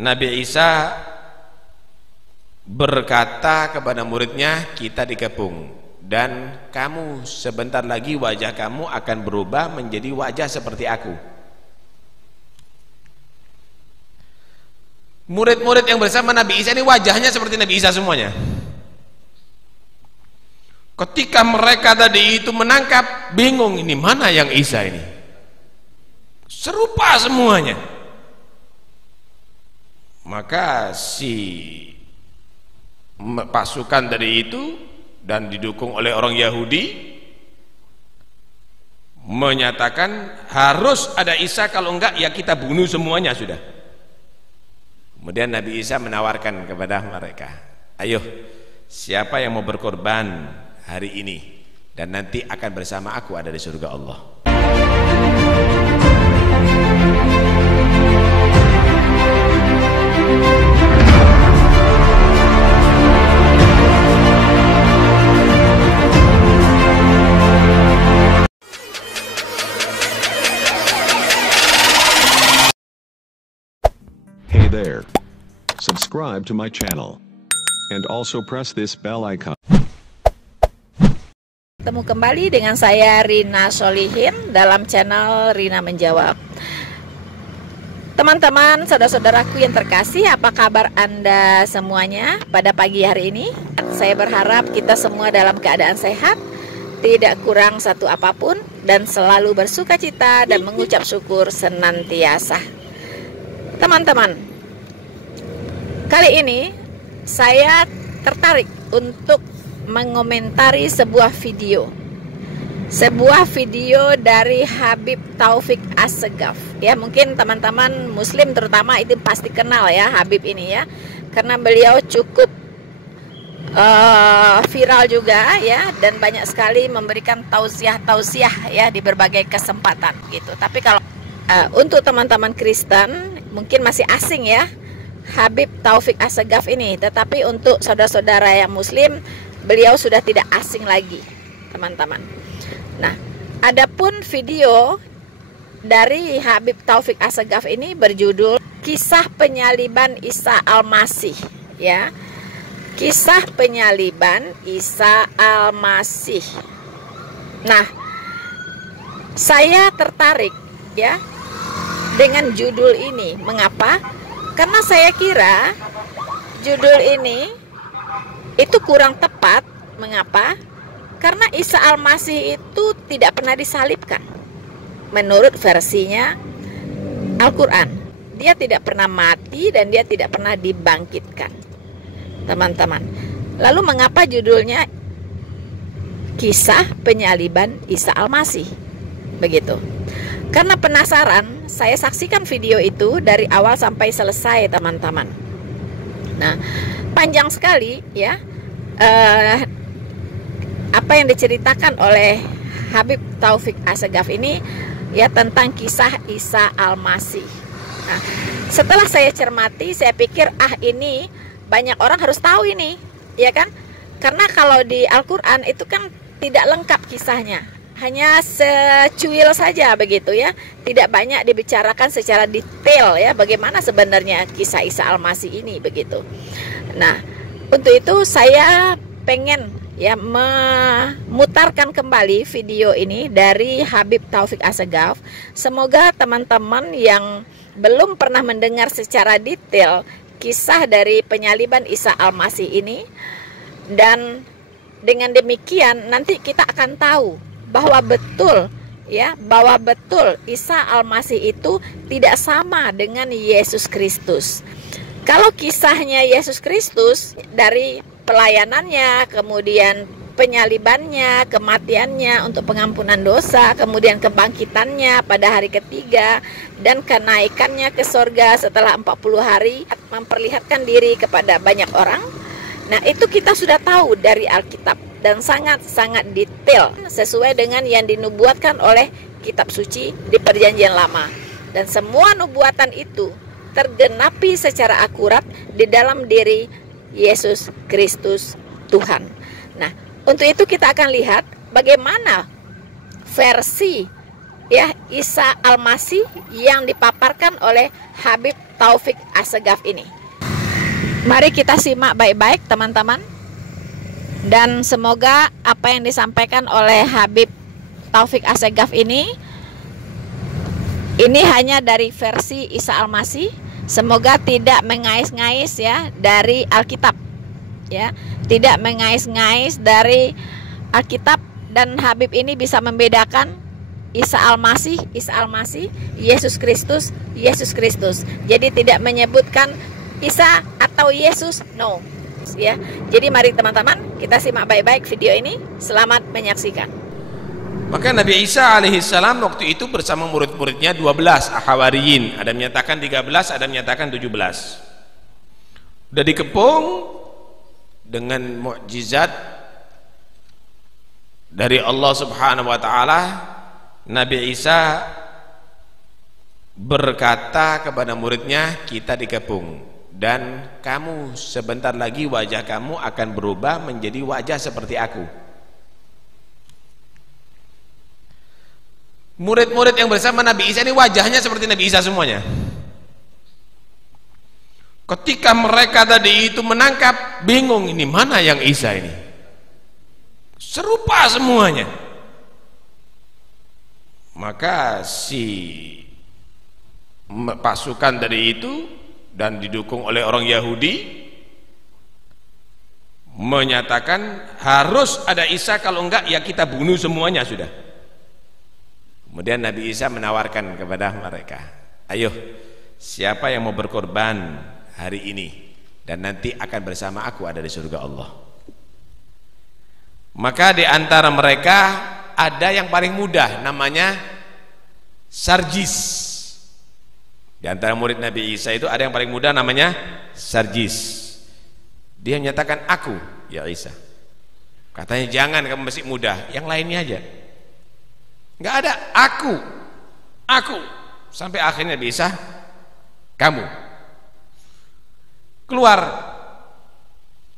Nabi Isa berkata kepada muridnya, kita dikepung dan kamu sebentar lagi wajah kamu akan berubah menjadi wajah seperti aku. Murid-murid yang bersama Nabi Isa ini wajahnya seperti Nabi Isa semuanya. Ketika mereka tadi itu menangkap, bingung, ini mana yang Isa ini? Serupa semuanya. Maka si pasukan dari itu dan didukung oleh orang Yahudi menyatakan harus ada Isa, kalau enggak ya kita bunuh semuanya sudah. Kemudian Nabi Isa menawarkan kepada mereka, ayo siapa yang mau berkorban hari ini dan nanti akan bersama aku ada di surga Allah. Hey there. Subscribe to my channel. And also press this bell icon. Ketemu kembali dengan saya Rina Solihin dalam channel Rina Menjawab. Teman-teman, saudara-saudaraku yang terkasih, apa kabar Anda semuanya pada pagi hari ini? Saya berharap kita semua dalam keadaan sehat, tidak kurang satu apapun, dan selalu bersuka cita dan mengucap syukur senantiasa. Teman-teman, kali ini saya tertarik untuk mengomentari sebuah video dari Habib Taufik Assegaf. Ya, mungkin teman-teman muslim terutama itu pasti kenal ya Habib ini ya, karena beliau cukup viral juga ya, dan banyak sekali memberikan tausiah ya di berbagai kesempatan gitu. Tapi kalau untuk teman-teman Kristen mungkin masih asing ya Habib Taufik Assegaf ini, tetapi untuk saudara-saudara yang muslim beliau sudah tidak asing lagi, teman-teman. Nah, adapun video dari Habib Taufik Assegaf ini berjudul Kisah Penyaliban Isa Al-Masih ya. Kisah Penyaliban Isa Al-Masih. Nah, saya tertarik ya dengan judul ini. Mengapa? Karena saya kira judul ini itu kurang tepat. Mengapa? Karena Isa Al-Masih itu tidak pernah disalibkan. Menurut versinya Al-Quran, dia tidak pernah mati dan dia tidak pernah dibangkitkan, teman-teman. Lalu mengapa judulnya Kisah Penyaliban Isa Al-Masih? Begitu. Karena penasaran, saya saksikan video itu dari awal sampai selesai, teman-teman. Nah, panjang sekali ya apa yang diceritakan oleh Habib Taufik Assegaf ini ya tentang kisah Isa Al-Masih. Nah, setelah saya cermati, saya pikir ini banyak orang harus tahu ini, ya kan? Karena kalau di Al-Quran itu kan tidak lengkap kisahnya, hanya secuil saja begitu ya, tidak banyak dibicarakan secara detail ya bagaimana sebenarnya kisah Isa Al-Masih ini begitu. Nah, untuk itu saya pengen ya memutarkan kembali video ini dari Habib Taufik Assegaf. Semoga teman-teman yang belum pernah mendengar secara detail kisah dari penyaliban Isa Al-Masih ini, dan dengan demikian nanti kita akan tahu bahwa betul Isa Al-Masih itu tidak sama dengan Yesus Kristus. Kalau kisahnya Yesus Kristus dari pelayanannya, kemudian penyalibannya, kematiannya untuk pengampunan dosa, kemudian kebangkitannya pada hari ketiga, dan kenaikannya ke sorga setelah 40 hari memperlihatkan diri kepada banyak orang. Nah, itu kita sudah tahu dari Alkitab dan sangat-sangat detail sesuai dengan yang dinubuatkan oleh kitab suci di Perjanjian Lama. Dan semua nubuatan itu tergenapi secara akurat di dalam diri Yesus Kristus Tuhan. Nah, untuk itu kita akan lihat bagaimana versi ya Isa Al-Masih yang dipaparkan oleh Habib Taufik Assegaf ini. Mari kita simak baik-baik teman-teman, dan semoga apa yang disampaikan oleh Habib Taufik Assegaf ini hanya dari versi Isa Al-Masih. Semoga tidak mengais-ngais ya dari Alkitab, ya, tidak mengais-ngais dari Alkitab, dan Habib ini bisa membedakan Isa Al-Masih, Yesus Kristus, Yesus Kristus. Jadi tidak menyebutkan Isa atau Yesus, no. Ya. Jadi mari teman-teman kita simak baik-baik video ini. Selamat menyaksikan. Maka Nabi Isa alaihissalam waktu itu bersama murid-muridnya 12 Ahawariyin. Ada menyatakan 13, ada menyatakan 17. Udah dikepung dengan mukjizat dari Allah Subhanahu wa taala. Nabi Isa berkata kepada muridnya, kita dikepung dan kamu sebentar lagi wajah kamu akan berubah menjadi wajah seperti aku. Murid-murid yang bersama Nabi Isa ini wajahnya seperti Nabi Isa semuanya. Ketika mereka tadi itu menangkap, bingung, ini mana yang Isa ini? Serupa semuanya. Maka si pasukan dari itu dan didukung oleh orang Yahudi menyatakan harus ada Isa, kalau enggak ya kita bunuh semuanya sudah. Kemudian Nabi Isa menawarkan kepada mereka, ayo siapa yang mau berkorban hari ini dan nanti akan bersama aku ada di surga Allah. Maka di antara mereka ada yang paling mudah, namanya Sarjis. Di antara murid Nabi Isa itu ada yang paling mudah, namanya Sarjis. Dia menyatakan aku ya Isa. Katanya jangan, kamu masih muda, yang lainnya aja. Nggak ada, aku sampai akhirnya Nabi Isa, kamu keluar,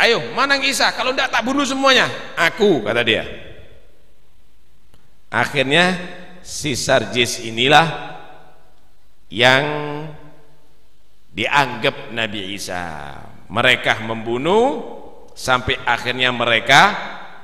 ayo mana Isa, kalau enggak tak bunuh semuanya. Aku, kata dia. Akhirnya si Sarjis inilah yang dianggap Nabi Isa. Mereka membunuh sampai akhirnya mereka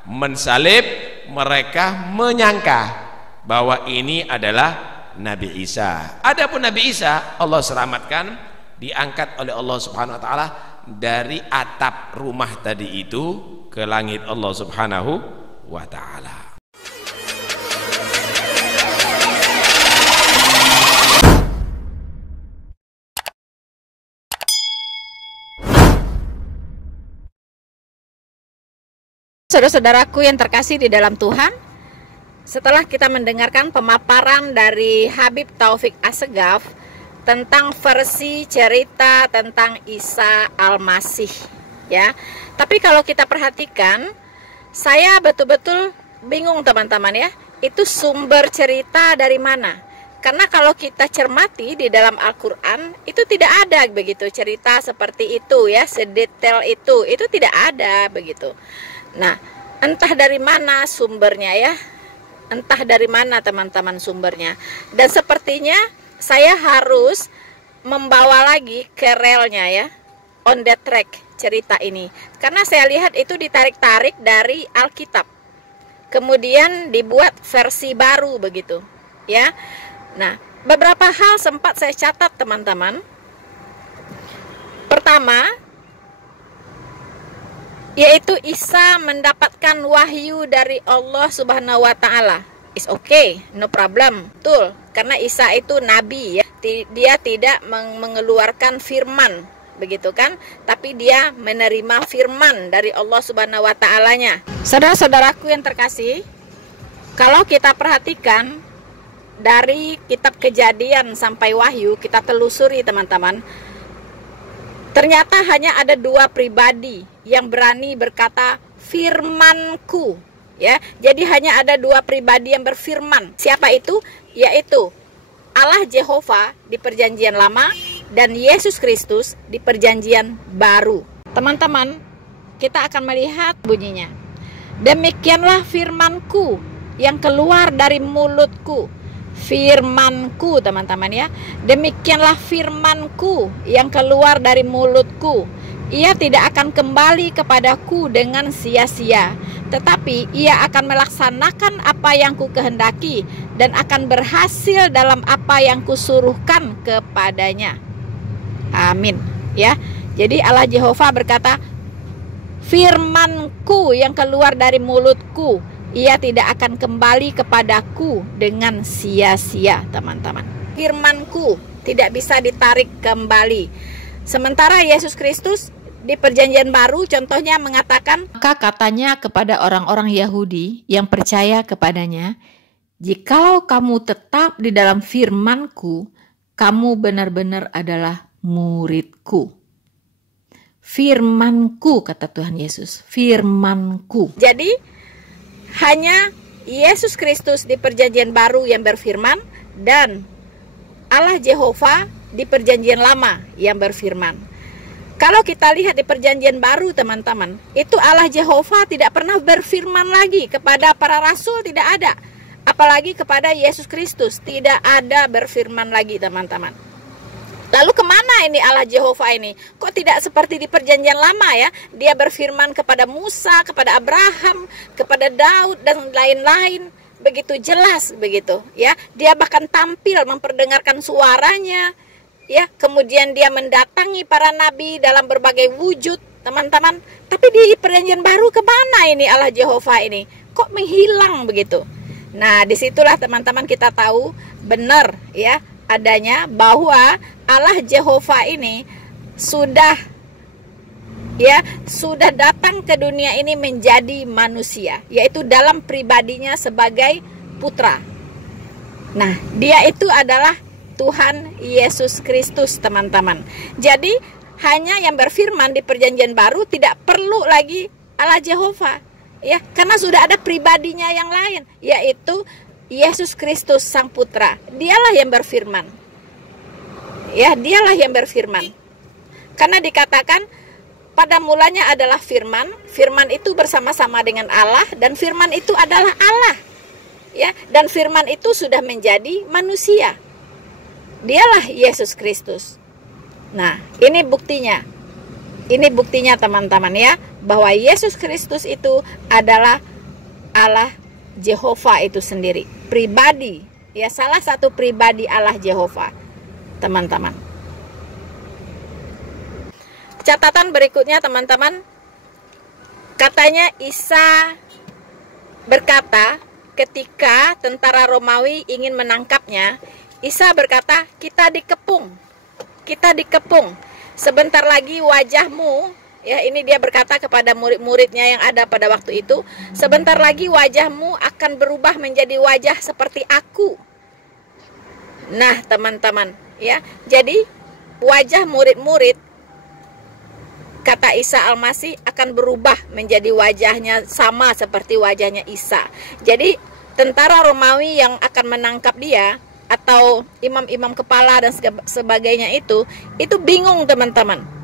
mensalib, mereka menyangka bahwa ini adalah Nabi Isa. Adapun Nabi Isa Allah selamatkan, diangkat oleh Allah Subhanahu wa taala dari atap rumah tadi itu ke langit Allah Subhanahu wa taala. Saudara-saudaraku yang terkasih di dalam Tuhan, setelah kita mendengarkan pemaparan dari Habib Taufik Assegaf tentang versi cerita tentang Isa Al-Masih, ya. Tapi kalau kita perhatikan, saya betul-betul bingung teman-teman ya. Itu sumber cerita dari mana? Karena kalau kita cermati di dalam Al-Qur'an itu tidak ada begitu cerita seperti itu ya, sedetail itu tidak ada begitu. Nah, entah dari mana sumbernya ya, entah dari mana teman-teman sumbernya. Dan sepertinya saya harus membawa lagi ke relnya ya, on the track cerita ini. Karena saya lihat itu ditarik-tarik dari Alkitab, kemudian dibuat versi baru begitu ya. Nah, beberapa hal sempat saya catat teman-teman. Pertama, yaitu Isa mendapatkan wahyu dari Allah Subhanahu wa taala. It's okay, no problem. Betul, karena Isa itu nabi ya. Dia tidak mengeluarkan firman, begitu kan? Tapi dia menerima firman dari Allah Subhanahu wa taalanya. Saudara-saudaraku yang terkasih, kalau kita perhatikan dari kitab Kejadian sampai Wahyu, kita telusuri teman-teman, ternyata hanya ada 2 pribadi yang berani berkata firmanku ya. Jadi hanya ada 2 pribadi yang berfirman. Siapa itu? Yaitu Allah Jehovah di perjanjian lama dan Yesus Kristus di perjanjian baru. Teman-teman, kita akan melihat bunyinya. Demikianlah firmanku yang keluar dari mulutku, firmanku, teman-teman ya. Demikianlah firmanku yang keluar dari mulutku. Ia tidak akan kembali kepadaku dengan sia-sia, tetapi ia akan melaksanakan apa yang ku kehendaki dan akan berhasil dalam apa yang kusuruhkan kepadanya. Amin. Ya. Jadi Allah Jehovah berkata, firmanku yang keluar dari mulutku, ia tidak akan kembali kepadaku dengan sia-sia, teman-teman. Firmanku tidak bisa ditarik kembali. Sementara Yesus Kristus di Perjanjian Baru contohnya mengatakan, maka katanya kepada orang-orang Yahudi yang percaya kepadanya, jikalau kamu tetap di dalam firmanku, kamu benar-benar adalah muridku. Firmanku, kata Tuhan Yesus, firmanku. Jadi hanya Yesus Kristus di Perjanjian Baru yang berfirman, dan Allah Jehovah di Perjanjian Lama yang berfirman. Kalau kita lihat di Perjanjian Baru, teman-teman, itu Allah Jehovah tidak pernah berfirman lagi kepada para rasul, tidak ada. Apalagi kepada Yesus Kristus tidak ada berfirman lagi, teman-teman. Lalu kemana ini Allah Jehovah ini? Kok tidak seperti di Perjanjian Lama ya? Dia berfirman kepada Musa, kepada Abraham, kepada Daud dan lain-lain. Begitu jelas begitu ya. Dia bahkan tampil memperdengarkan suaranya ya. Kemudian dia mendatangi para nabi dalam berbagai wujud, teman-teman. Tapi di Perjanjian Baru kemana ini Allah Jehovah ini? Kok menghilang begitu? Nah, disitulah teman-teman kita tahu benar ya adanya bahwa Allah Jehovah ini sudah datang ke dunia ini menjadi manusia, yaitu dalam pribadinya sebagai putra. Nah, dia itu adalah Tuhan Yesus Kristus, teman-teman. Jadi hanya yang berfirman di Perjanjian Baru tidak perlu lagi Allah Jehovah ya, karena sudah ada pribadinya yang lain, yaitu Yesus Kristus Sang Putra. Dialah yang berfirman. Ya, dialah yang berfirman. Karena dikatakan pada mulanya adalah firman, firman itu bersama-sama dengan Allah, dan firman itu adalah Allah. Ya, dan firman itu sudah menjadi manusia. Dialah Yesus Kristus. Nah, ini buktinya. Ini buktinya, teman-teman ya, bahwa Yesus Kristus itu adalah Allah Jehovah itu sendiri, pribadi ya, salah satu pribadi Allah Jehovah, teman-teman. Catatan berikutnya, teman-teman, katanya Isa berkata ketika tentara Romawi ingin menangkapnya, Isa berkata, kita dikepung, sebentar lagi wajahmu. Ya, ini dia berkata kepada murid-muridnya yang ada pada waktu itu, sebentar lagi wajahmu akan berubah menjadi wajah seperti aku. Nah, teman-teman, ya. Jadi wajah murid-murid, kata Isa Al-Masih, akan berubah menjadi wajahnya sama seperti wajahnya Isa. Jadi tentara Romawi yang akan menangkap dia atau imam-imam kepala dan sebagainya itu bingung, teman-teman.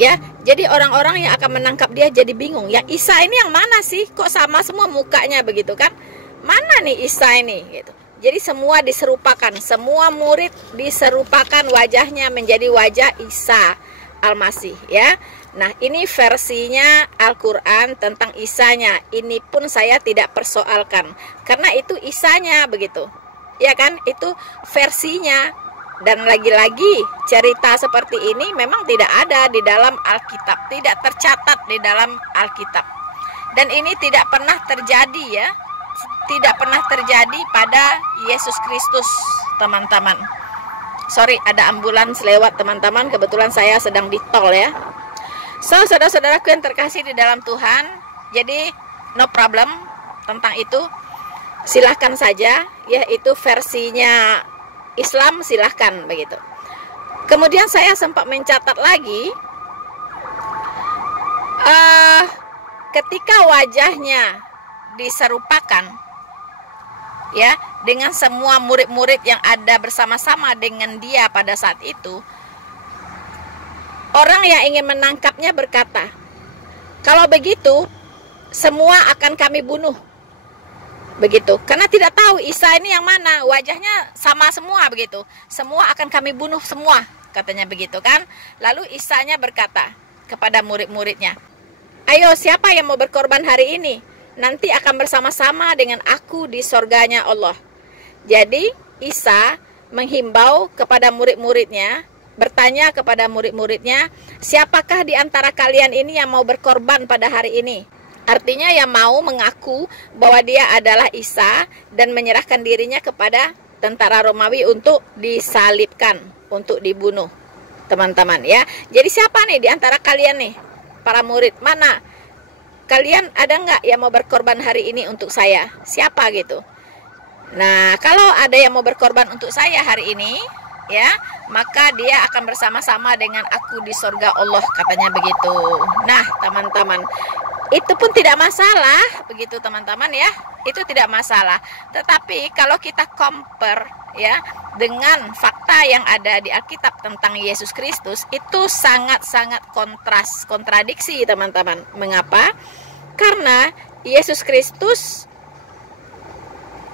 Ya, jadi orang-orang yang akan menangkap dia jadi bingung. Ya, Isa ini yang mana sih? Kok sama semua mukanya begitu kan? Mana nih Isa ini? Gitu. Jadi semua diserupakan, semua murid diserupakan wajahnya menjadi wajah Isa Al-Masih. Ya, nah ini versinya Al-Quran tentang Isanya. Ini pun saya tidak persoalkan, karena itu Isanya begitu. Ya kan? Itu versinya. Dan lagi-lagi cerita seperti ini memang tidak ada di dalam Alkitab, tidak tercatat di dalam Alkitab. Dan ini tidak pernah terjadi ya, tidak pernah terjadi pada Yesus Kristus, teman-teman. Sorry, ada ambulans lewat, teman-teman, kebetulan saya sedang di tol ya. So, saudara-saudaraku yang terkasih di dalam Tuhan, jadi no problem tentang itu. Silahkan saja ya, itu versinya Islam, silahkan begitu. Kemudian saya sempat mencatat lagi ketika wajahnya diserupakan ya dengan semua murid-murid yang ada bersama-sama dengan dia pada saat itu, orang yang ingin menangkapnya berkata, kalau begitu semua akan kami bunuh. begitu, karena tidak tahu Isa ini yang mana, wajahnya sama semua begitu, semua akan kami bunuh semua, katanya begitu kan. Lalu Isanya berkata kepada murid-muridnya, ayo siapa yang mau berkorban hari ini, nanti akan bersama-sama dengan aku di sorganya Allah. Jadi Isa menghimbau kepada murid-muridnya, bertanya kepada murid-muridnya, siapakah di antara kalian ini yang mau berkorban pada hari ini? Artinya yang mau mengaku bahwa dia adalah Isa dan menyerahkan dirinya kepada tentara Romawi untuk disalibkan, untuk dibunuh, teman-teman ya. Jadi siapa nih di antara kalian nih, para murid, mana? Kalian ada nggak yang mau berkorban hari ini untuk saya? Siapa gitu? Nah, kalau ada yang mau berkorban untuk saya hari ini, ya, maka dia akan bersama-sama dengan aku di sorga Allah, katanya begitu. Nah, teman-teman, itu pun tidak masalah, begitu teman-teman ya, itu tidak masalah. Tetapi kalau kita compare ya dengan fakta yang ada di Alkitab tentang Yesus Kristus, itu sangat-sangat kontradiksi teman-teman. Mengapa? Karena Yesus Kristus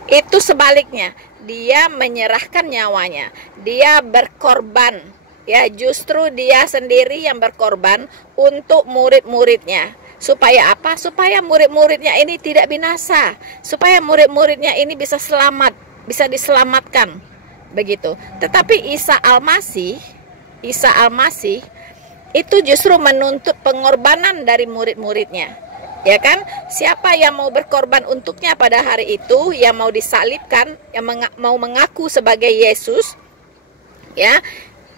itu sebaliknya, dia menyerahkan nyawanya, dia berkorban, ya, justru dia sendiri yang berkorban untuk murid-muridnya. Supaya apa? Supaya murid-muridnya ini tidak binasa, supaya murid-muridnya ini bisa selamat, bisa diselamatkan, begitu. Tetapi Isa Al-Masih itu justru menuntut pengorbanan dari murid-muridnya, ya kan? Siapa yang mau berkorban untuknya pada hari itu, yang mau disalibkan, yang mau mengaku sebagai Yesus, ya,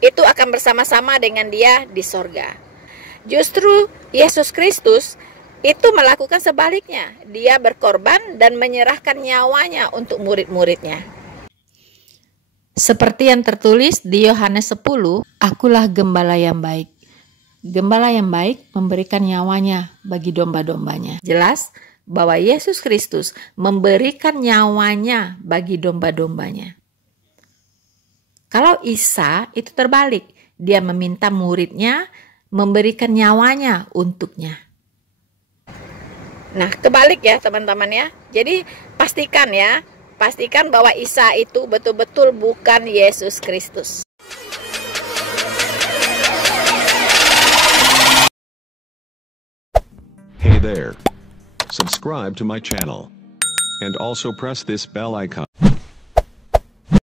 itu akan bersama-sama dengan dia di sorga. Justru Yesus Kristus itu melakukan sebaliknya. Dia berkorban dan menyerahkan nyawanya untuk murid-muridnya. Seperti yang tertulis di Yohanes 10, akulah gembala yang baik. Gembala yang baik memberikan nyawanya bagi domba-dombanya. Jelas bahwa Yesus Kristus memberikan nyawanya bagi domba-dombanya. Kalau Isa itu terbalik. Dia meminta muridnya memberikan nyawanya untuknya. Nah, kebalik ya teman-teman ya. Jadi pastikan bahwa Isa itu betul-betul bukan Yesus Kristus. Hey there. Subscribe to my channel. And also press this bell icon.